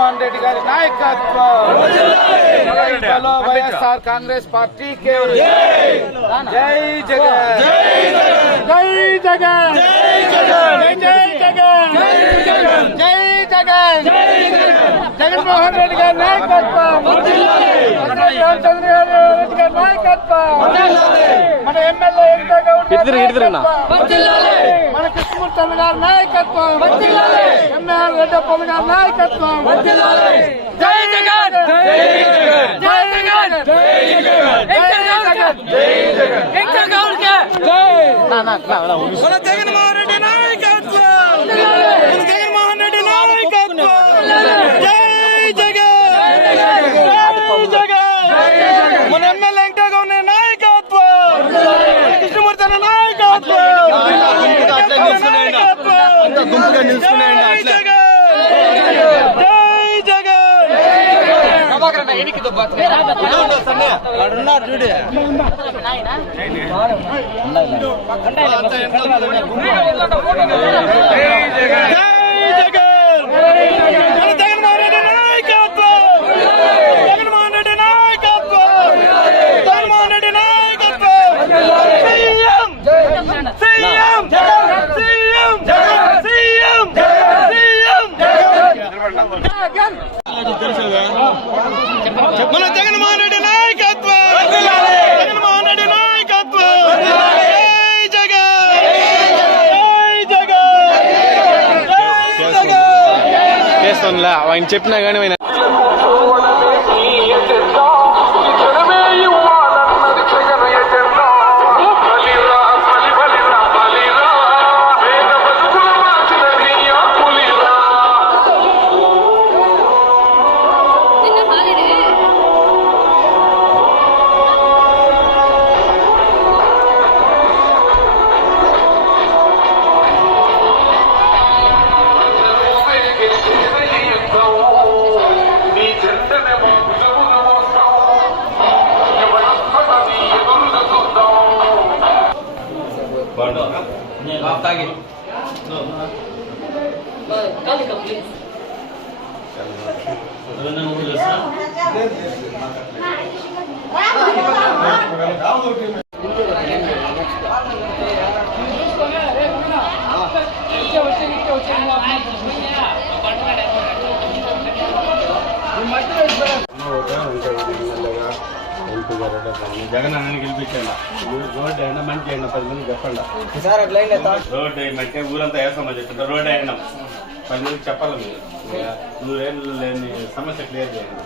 జగన్మోహన్ రెడ్డి గారి నాయకత్వం, వైఎస్ఆర్ కాంగ్రెస్ పార్టీకి జై జగన్, జై జగన్, జై జగన్, జై జగన్, జగన్మోహన్ రెడ్డి గారి నాయకత్వం, రామచంద్ర రెడ్డి గారి నాయకత్వం, మన ఎమ్మెల్యే ఎంతో మన కృష్ణమూర్తి గారి నాయకత్వం, ఎమ్మెల్యే రెడ్డప్ప గారి నాయకత్వం, జై జగన్, జై జగన్, జై జగన్, జై జగన్, జై జగన్, జగన్మోహన్ రెడ్డి నాయకత్వం, జగన్మోహన్ రెడ్డి నాయకత్వం, జై జగన్, జై జగన్, మన ఎమ్మెల్యే ఎంతో నాయకత్వం, కృష్ణమూర్తి నాయకత్వం, గుంపుగా నిలుచుకున్నాయండి అట్లా. జై జగన్, ఎనికి చూడు మన జగన్మోహన్ రెడ్డి నాయకత్వం, జగన్మోహన్ రెడ్డి నాయకత్వం, జై జగన్, జై జగన్, జై జగన్ చేస్తానులే ఆయన చెప్పినా కానీ జగన్ అన్నని గెలిపించండి. రోడ్డు అయినా మంచి అయినా 10 మంది చెప్పండి. రోడ్డు అయ్యమంటే ఊరంతా వేస్తామని చెప్పింటారు. రోడ్డు అయినా 10 మందికి చెప్పాలి. మీరు 100 ఏళ్ళు లేని సమస్య క్లియర్ చేయండి.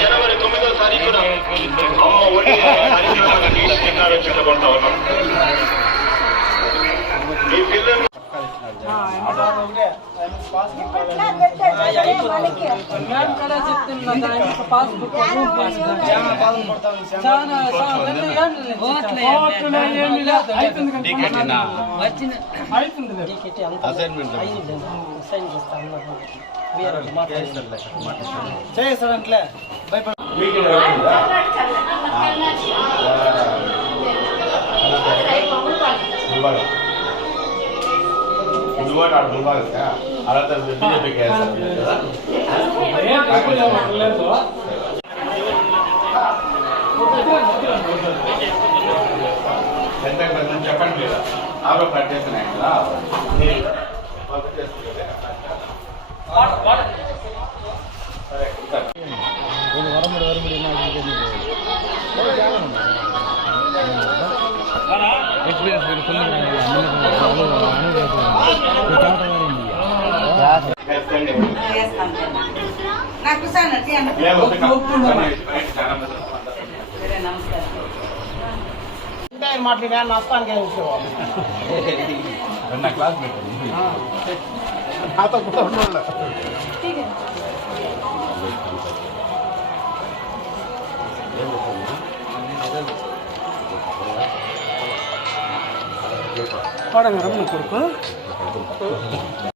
జనవరి 9వ తారీఖున అమ్మ ఒడి చిన్నకొంటా ఉన్నాం. మీ పిల్లలు చేస్తాడంట్లే భయపడ అలా బీజేపీకి చెప్పండి లేదా ఆరోపణ చేస్తున్నాయి కదా. మాట్లాడా నష్టానికి క్లాస్ పెట్టండి. వాడగా రమ్మని కొడుకు